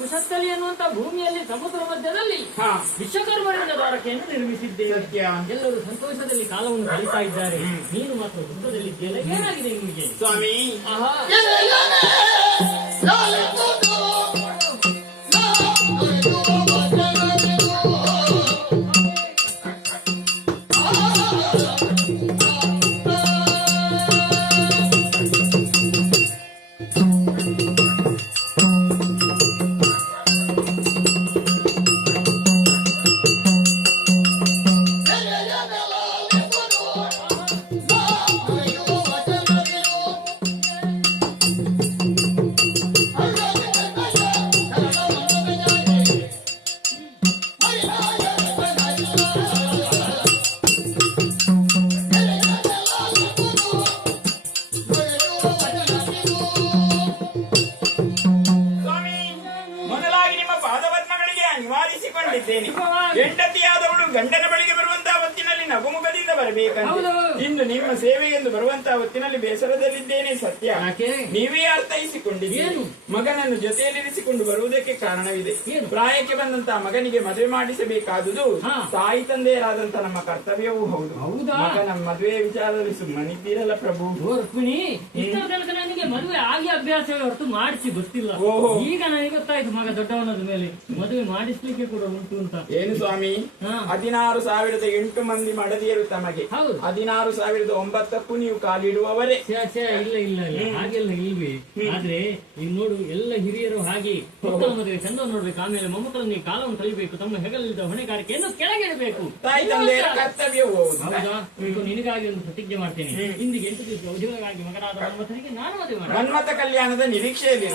ಕುಶಸ್ಥಲಿ ಎನ್ನುವಂತ ಭೂಮಿಯಲ್ಲಿ ಸಮುದ್ರ ಮಧ್ಯದಲ್ಲಿ ವಿಶ್ವಕರ್ಮರಿಂದ ದ್ವಾರಕೆಯನ್ನು ನಿರ್ಮಿಸಿದ್ದೇವೆ. ಎಲ್ಲರೂ ಸಂತೋಷದಲ್ಲಿ ಕಾಲವನ್ನು ಕಳೀತಾ ಇದ್ದಾರೆ. ನೀನು ಮಾತ್ರ ದುಃಖದಲ್ಲಿದ್ದೀಯಲ್ಲ, ಏನಾಗಿದೆ ನಿಮಗೆ? ಸ್ವಾಮಿ, ಹೆಂಡತಿಯಾದವಳು ಗಂಡನ ಬಳಿಗೆ ಬರುವಂತಹ ಹೊತ್ತಿನಲ್ಲಿ ನಗುಮುಖದಿಂದ ಬರಬೇಕಂತೆ. ಇಂದು ನಿಮ್ಮ ಸೇವೆಗೆಂದು ಬರುವಂತಹ ಹೊತ್ತಿನಲ್ಲಿ ಬೇಸರದಲ್ಲಿದ್ದೇನೆ. ಸತ್ಯ, ನೀವೇ ಅರ್ಥೈಸಿಕೊಂಡಿದ್ದೀರಿ. ಮಗನನ್ನು ಜೊತೆಯಲ್ಲಿರಿಸಿಕೊಂಡು ಬರುವುದಕ್ಕೆ ಕಾರಣವಿದೆ. ಪ್ರಾಯಕ್ಕೆ ಬಂದಂತಹ ಮಗನಿಗೆ ಮದುವೆ ಮಾಡಿಸಬೇಕಾದುದು ತಾಯಿ ತಂದೆಯರಾದಂತಹ ನಮ್ಮ ಕರ್ತವ್ಯವೂ ಹೌದು. ಮಗನ ಮದುವೆ ವಿಚಾರದಲ್ಲಿ ಸುಮ್ಮನಿದ್ದೀರಲ್ಲ ಪ್ರಭು. ರುಕ್ಮಿಣಿ, ನನಗೆ ಮದುವೆ ಆಗಿ ಅಭ್ಯಾಸವೇ ಹೊರತು ಮಾಡಿಸಿ ಗೊತ್ತಿಲ್ಲ. ಈಗ ನನಗೆ ಗೊತ್ತಾಯ್ತು ಮಗ ದೊಡ್ಡವನದ ಮೇಲೆ ಮದುವೆ ಮಾಡಿಸ್ಲಿಕ್ಕೆ ಕೂಡ ಉಂಟು ಅಂತ. ಏನು ಸ್ವಾಮಿ, 16,008 ಮಂದಿ ಮಡದಿಯರು ತಮಗೆ, 16,009ಕ್ಕೂ ನೀವು ಕಾಲಿಡುವವರೇ? ಇಲ್ಲ ಇಲ್ಲ ಇಲ್ಲ, ಹಾಗೆಲ್ಲ ಇಲ್ವೇ. ಆದ್ರೆ ಈಗ ನೋಡು, ಎಲ್ಲ ಹಿರಿಯರು ಹಾಗೆ ಮಕ್ಕಳ ಮದುವೆ ಚಂದ ನೋಡ್ಬೇಕು, ಆಮೇಲೆ ಮೊಮ್ಮಕ್ಕಳನ್ನು ಕಾಲವನ್ನು ಕಲಿಬೇಕು, ತಮ್ಮ ಹೆಗಲಿದ್ದ ಹೊಣೆಗಾರಿಕೆಯನ್ನು ಕೆಳಗಿಡಬೇಕು. ತಾಯಿ ತಂದೆಯ ಕರ್ತವ್ಯವೂ ಹೌದಾ? ನಿನಗಾಗಿ ಒಂದು ಪ್ರತಿಜ್ಞೆ ಮಾಡ್ತೇನೆ. ಇಂದಿಗೆ 8 ದಿವಸ ಉದ್ಯೋಗವಾಗಿ ಮಗನಾದ ಮನ್ಮಥನಿಗೆ ನಾನು ಮದುವೆ ಮಾಡಿ ಮನ್ಮಥ ಕಲ್ಯಾಣದ ನಿರೀಕ್ಷೆಯಲ್ಲಿ